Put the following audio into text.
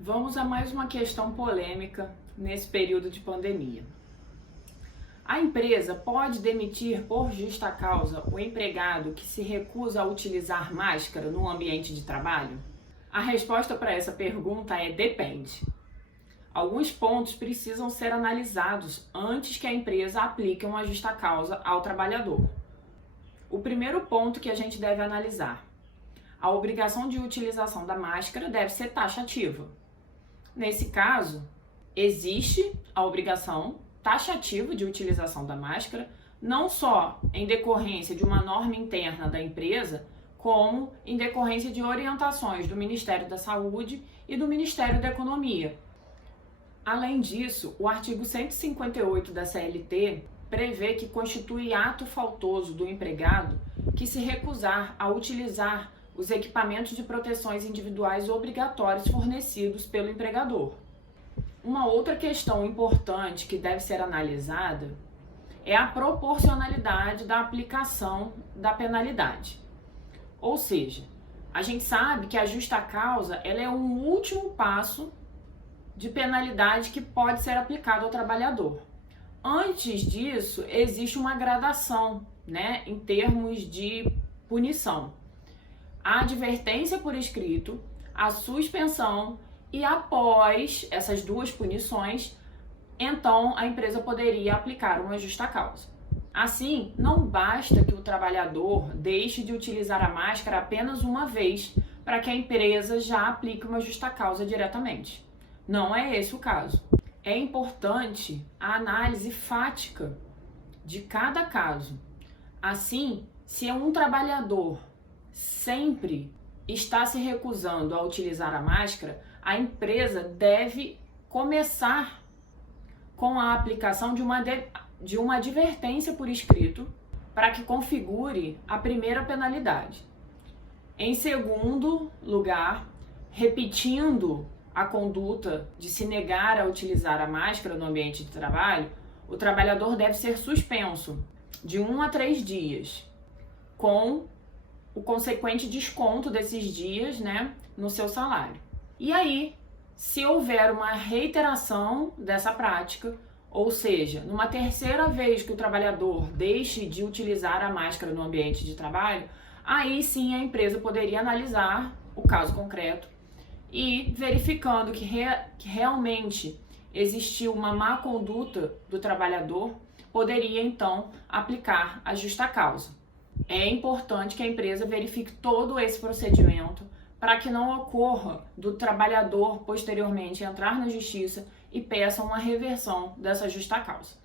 Vamos a mais uma questão polêmica nesse período de pandemia. A empresa pode demitir por justa causa o empregado que se recusa a utilizar máscara no ambiente de trabalho? A resposta para essa pergunta é depende. Alguns pontos precisam ser analisados antes que a empresa aplique uma justa causa ao trabalhador. O primeiro ponto que a gente deve analisar: a obrigação de utilização da máscara deve ser taxativa. Nesse caso, existe a obrigação taxativa de utilização da máscara, não só em decorrência de uma norma interna da empresa, como em decorrência de orientações do Ministério da Saúde e do Ministério da Economia. Além disso, o artigo 158 da CLT prevê que constitui ato faltoso do empregado que se recusar a utilizar os equipamentos de proteções individuais obrigatórios fornecidos pelo empregador. Uma outra questão importante que deve ser analisada é a proporcionalidade da aplicação da penalidade. Ou seja, a gente sabe que a justa causa ela é um último passo de penalidade que pode ser aplicado ao trabalhador. Antes disso, existe uma gradação, em termos de punição. A advertência por escrito, a suspensão e após essas duas punições, então a empresa poderia aplicar uma justa causa. Assim, não basta que o trabalhador deixe de utilizar a máscara apenas uma vez para que a empresa já aplique uma justa causa diretamente. Não é esse o caso. É importante a análise fática de cada caso. Assim, se um trabalhador sempre está se recusando a utilizar a máscara, a empresa deve começar com a aplicação de uma advertência por escrito para que configure a primeira penalidade. Em segundo lugar, repetindo a conduta de se negar a utilizar a máscara no ambiente de trabalho, o trabalhador deve ser suspenso de 1 a 3 dias, com o consequente desconto desses dias, no seu salário. E aí, se houver uma reiteração dessa prática, ou seja, numa terceira vez que o trabalhador deixe de utilizar a máscara no ambiente de trabalho, aí sim a empresa poderia analisar o caso concreto e, verificando que realmente existiu uma má conduta do trabalhador, poderia então aplicar a justa causa. É importante que a empresa verifique todo esse procedimento para que não ocorra do trabalhador posteriormente entrar na justiça e peça uma reversão dessa justa causa.